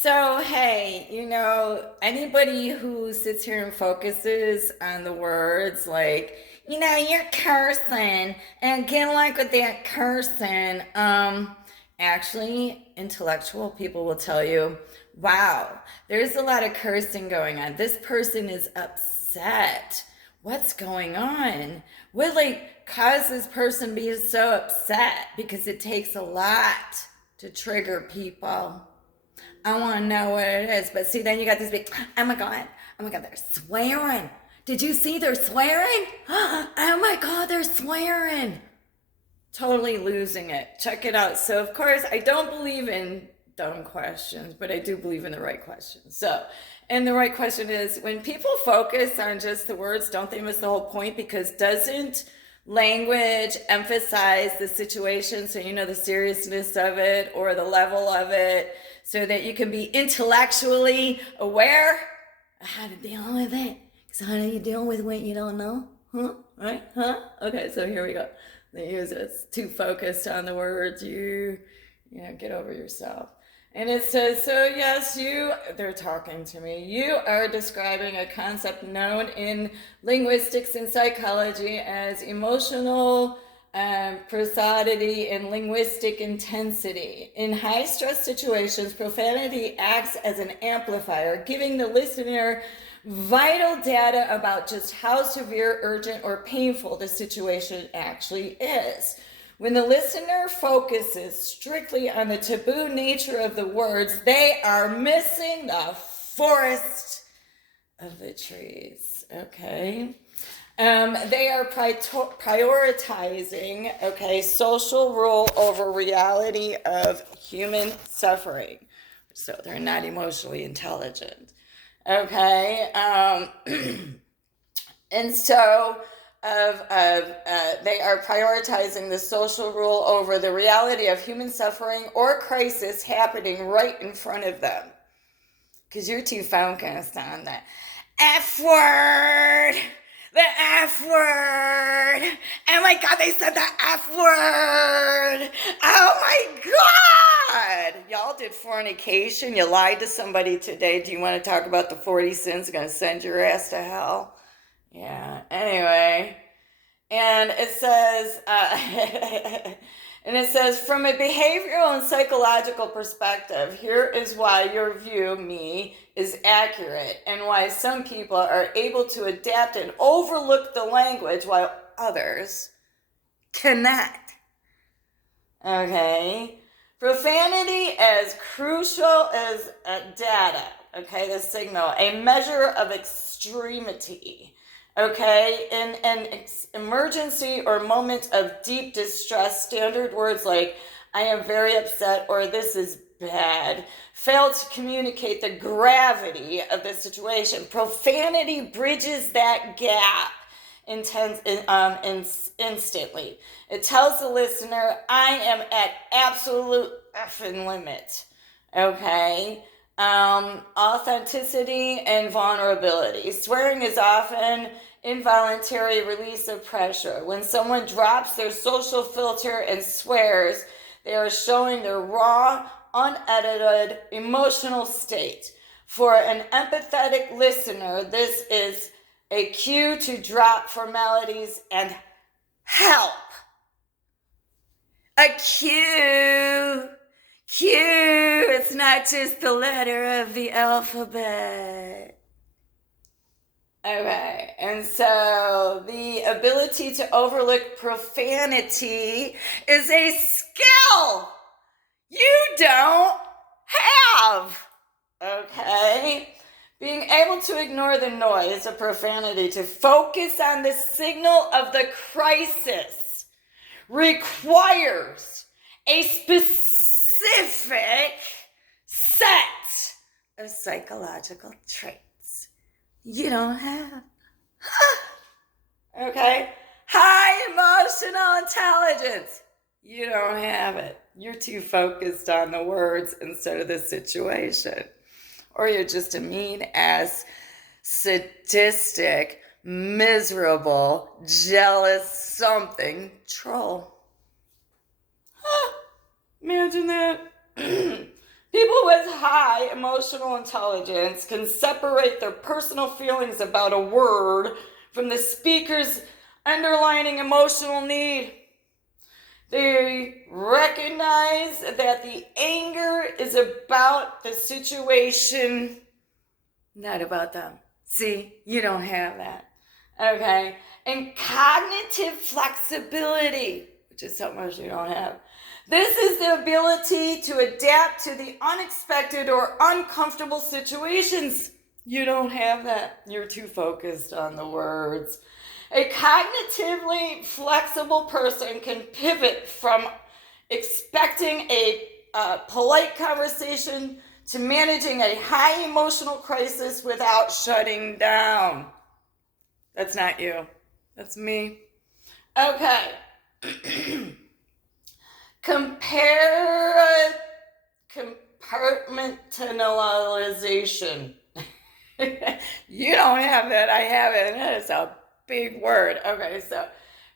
So, hey, anybody who sits here and focuses on the words like, you're cursing and get like with that cursing, actually, intellectual people will tell you, wow, there's a lot of cursing going on. This person is upset. What's going on? What like caused this person to be so upset? Because it takes a lot to trigger people. I want to know what it is. But see, then you got this big, oh my God, they're swearing. Did you see they're swearing? Oh my God, they're swearing. Totally losing it. Check it out. So, of course, I don't believe in dumb questions, but I do believe in the right questions. So, and the right question is when people focus on just the words, don't they miss the whole point? Because doesn't language emphasize the situation so you know the seriousness of it or the level of it so that you can be intellectually aware of how to deal with it? Because how do you deal with what you don't know? Huh? Right? Huh? Okay, so here we go. They use it too focused on the words. Get over yourself. And it says, so yes, they're talking to me. You are describing a concept known in linguistics and psychology as emotional prosody and linguistic intensity. In high stress situations, profanity acts as an amplifier, giving the listener vital data about just how severe, urgent, or painful the situation actually is. When the listener focuses strictly on the taboo nature of the words, they are missing the forest of the trees. Okay. They are prioritizing, social rule over reality of human suffering. So they're not emotionally intelligent. Okay. And so they are prioritizing the social rule over the reality of human suffering or crisis happening right in front of them. Because you're too focused on the F word. The F word. Oh my God, they said the F word. Oh my God. Y'all did fornication. You lied to somebody today. Do you want to talk about the 40 sins going to send your ass to hell? Yeah, anyway. And it says, from a behavioral and psychological perspective, here is why your view, me, is accurate and why some people are able to adapt and overlook the language while others cannot. Okay? Profanity as crucial as data, the signal, a measure of extremity. In an emergency or moment of deep distress, standard words like, I am very upset or this is bad, fail to communicate the gravity of the situation. Profanity bridges that gap instantly. It tells the listener, I am at absolute effing limit. Authenticity and vulnerability. Swearing is often involuntary release of pressure. When someone drops their social filter and swears, they are showing their raw, unedited emotional state. For an empathetic listener, this is a cue to drop formalities and help. A cue. Q, it's not just the letter of the alphabet. Okay, and so the ability to overlook profanity is a skill you don't have. Okay? Being able to ignore the noise of profanity to focus on the signal of the crisis requires a specific set of psychological traits you don't have. Okay? High emotional intelligence. You don't have it. You're too focused on the words instead of the situation. Or you're just a mean-ass, sadistic, miserable, jealous something troll. Imagine that. People with high emotional intelligence can separate their personal feelings about a word from the speaker's underlying emotional need. They recognize that the anger is about the situation, not about them. See, you don't have that. Okay? And cognitive flexibility, which is something else you don't have. This is the ability to adapt to the unexpected or uncomfortable situations. You don't have that. You're too focused on the words. A cognitively flexible person can pivot from expecting a polite conversation to managing a high emotional crisis without shutting down. That's not you. That's me. Okay. Compartmentalization. You don't have that. I have it. And that is a big word. Okay, so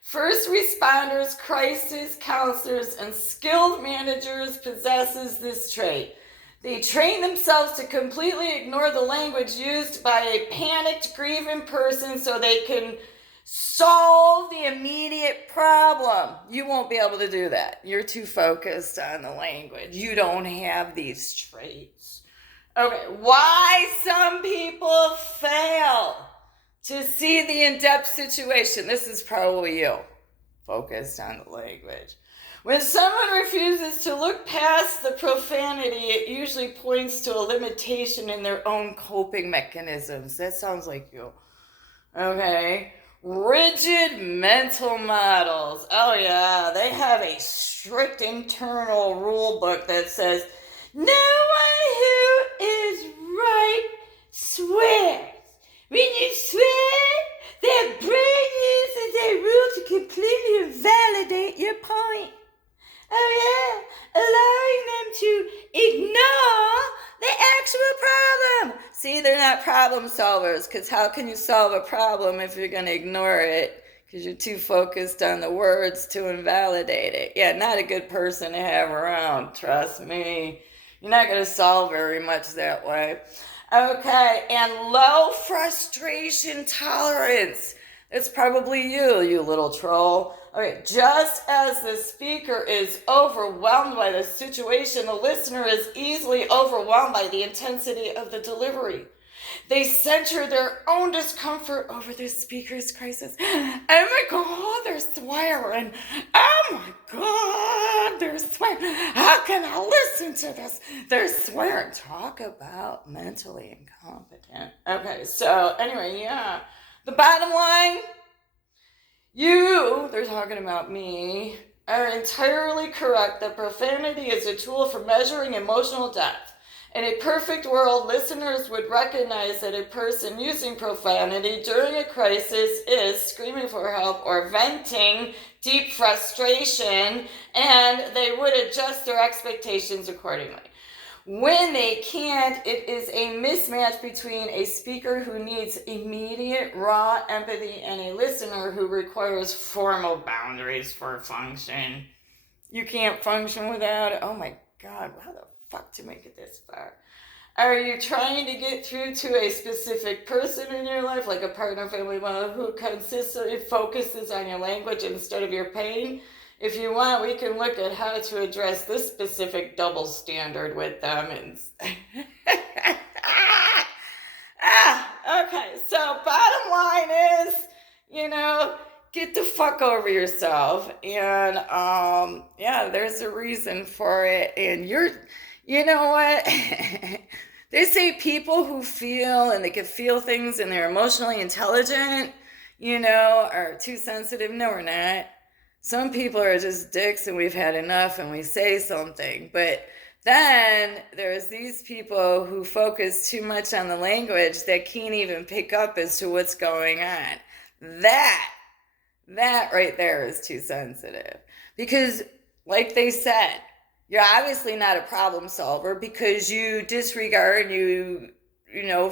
first responders, crisis counselors, and skilled managers possesses this trait. They train themselves to completely ignore the language used by a panicked, grieving person so they can solve the immediate problem. You won't be able to do that. You're too focused on the language. You don't have these traits. Okay, why some people fail to see the in-depth situation. This is probably you, focused on the language. When someone refuses to look past the profanity, it usually points to a limitation in their own coping mechanisms. That sounds like you. Okay. Rigid mental models. Oh yeah, they have a strict internal rule book that says, no one who is right swears. When you swear, their brain uses a rule to completely invalidate your point. Oh yeah, allowing them to ignore the actual problem. See, they're not problem solvers, because how can you solve a problem if you're going to ignore it? Because you're too focused on the words to invalidate it. Yeah, not a good person to have around, trust me. You're not going to solve very much that way. Okay, and low frustration tolerance. It's probably you little troll. Okay, just as the speaker is overwhelmed by the situation, the listener is easily overwhelmed by the intensity of the delivery. They center their own discomfort over the speaker's crisis. Oh my God, they're swearing. Oh my God, they're swearing. How can I listen to this? They're swearing. Talk about mentally incompetent. Okay, so anyway, yeah. The bottom line, they're talking about me, are entirely correct that profanity is a tool for measuring emotional depth. In a perfect world, listeners would recognize that a person using profanity during a crisis is screaming for help or venting deep frustration, and they would adjust their expectations accordingly. When they can't, it is a mismatch between a speaker who needs immediate raw empathy and a listener who requires formal boundaries for function. You can't function without it. Oh my God, how the fuck to make it this far? Are you trying to get through to a specific person in your life, like a partner, family member, who consistently focuses on your language instead of your pain? If you want, we can look at how to address this specific double standard with them. Okay, so bottom line is, get the fuck over yourself. And, there's a reason for it. And you know what? They say people who feel and they can feel things and they're emotionally intelligent, are too sensitive. No, we're not. Some people are just dicks and we've had enough and we say something. But then there's these people who focus too much on the language that can't even pick up as to what's going on. That right there is too sensitive. Because, like they said, you're obviously not a problem solver because you disregard,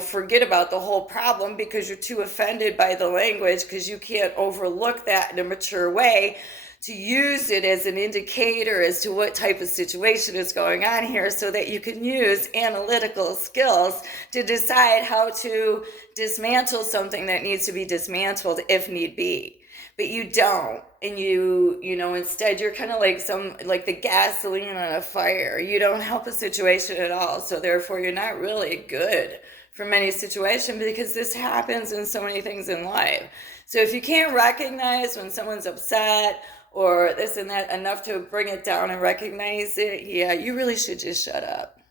forget about the whole problem because you're too offended by the language because you can't overlook that in a mature way to use it as an indicator as to what type of situation is going on here, so that you can use analytical skills to decide how to dismantle something that needs to be dismantled if need be. But you don't, and instead you're kind of like the gasoline on a fire. You don't help a situation at all, so therefore you're not really good from any situation, because this happens in so many things in life. So if you can't recognize when someone's upset or this and that enough to bring it down and recognize it, yeah, you really should just shut up.